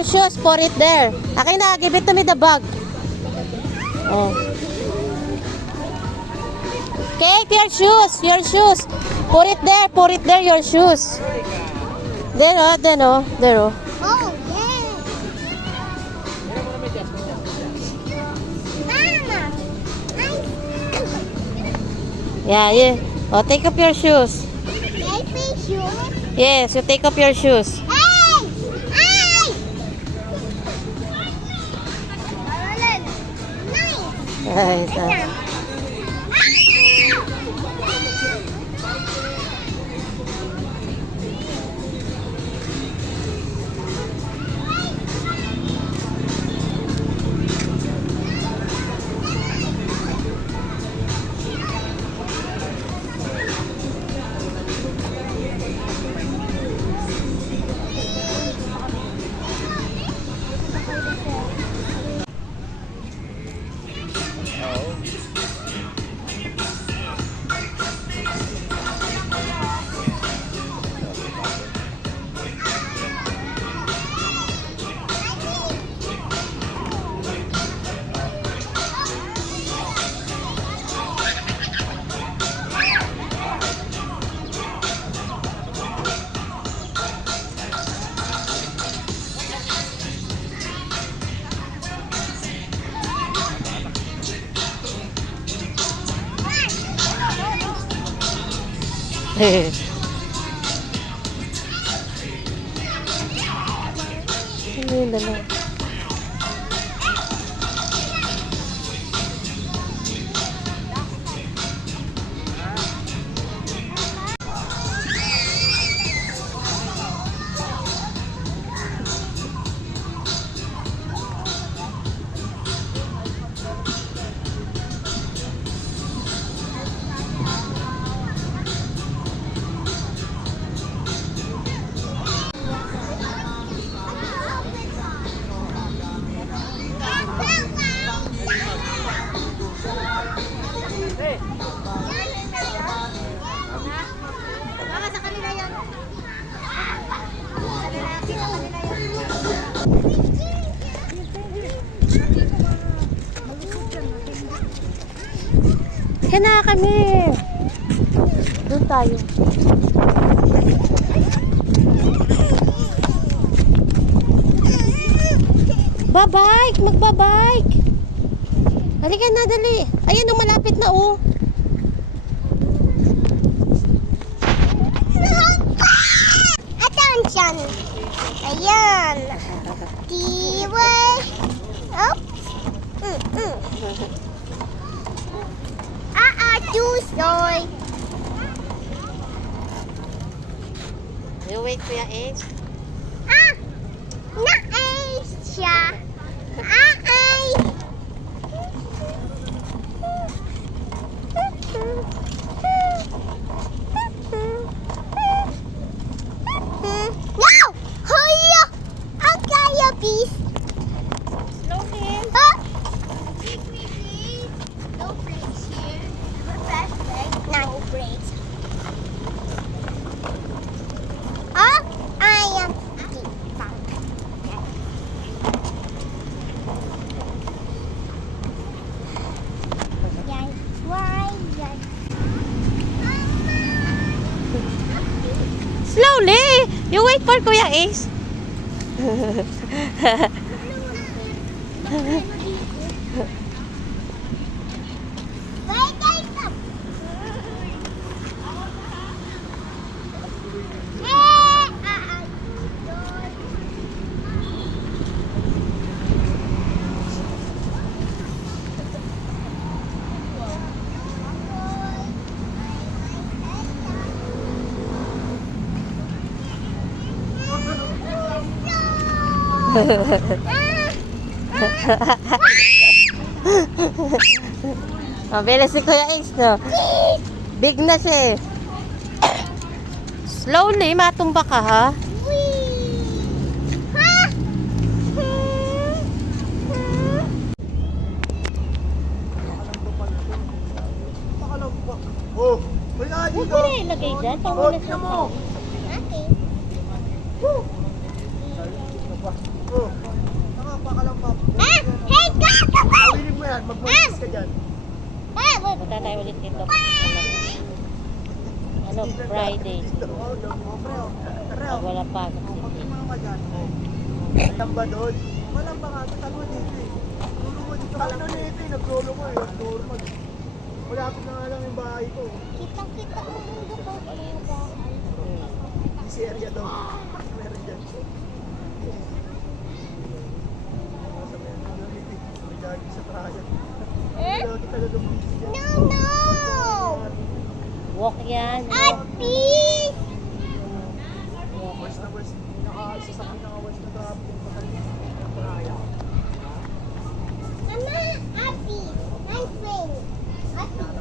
your shoes. Put it there. Okay na, give it to me the bag. Oh. Kate, your shoes. Your shoes. Put it there. Put it there, your shoes. There, oh. There, oh. There, oh. Oh, yeah. Mama. Yeah, yeah. Oh, take off your shoes. I pay you. Yes, you take off your shoes. Hey! Hey! Nice. Ay, ito. Ano yung dalawa? Mama, sa kanila yan. Sa kanila yan. Kaya na kami. Doon tayo. Babike! Magbabike! Halika na, dali. Ayan, malapit na, oh. Attention! Ayan. Diwa. Oops. Tusoy. You wait for your age. Na-ace siya. Ay. No! Hoya! Ang kaya, please. Slowly. No brakes here. Fast brake. No brakes. I am Slowly. You wait for Kuya Ace. Mabilis si Kuya Ace, no? Big na siya eh. Slowly, matumba ka, ha? Oh, kaya Huwag mo na ilagay dyan. Pangunas ng tao. Okay. Oh. Ah! Hey, go! Awilin mo yan, mag-monsis ka dyan. Ah, wait. Punta tayo ulit dito. Ano, Friday. Oo, no, pre, oh. Tara, Ah, wala pa. mga madyan, oh. Tamba doon. Walang baka, tatago dito eh. Lolo mo dito. Ano na ito eh, naglolo ko eh. Naglolo ko. Malapit na nga lang yung bahay ko. Kitang-kita ang mundo ko. This area daw. Meron dyan. May lagi sa trial. Eh? Lagi talaga busy dyan. No, no! Walk yan. At peace! Worst na worst. Isa sa pinaka-worst na traffic yung trial. Mama, Abby, my friend. Abby.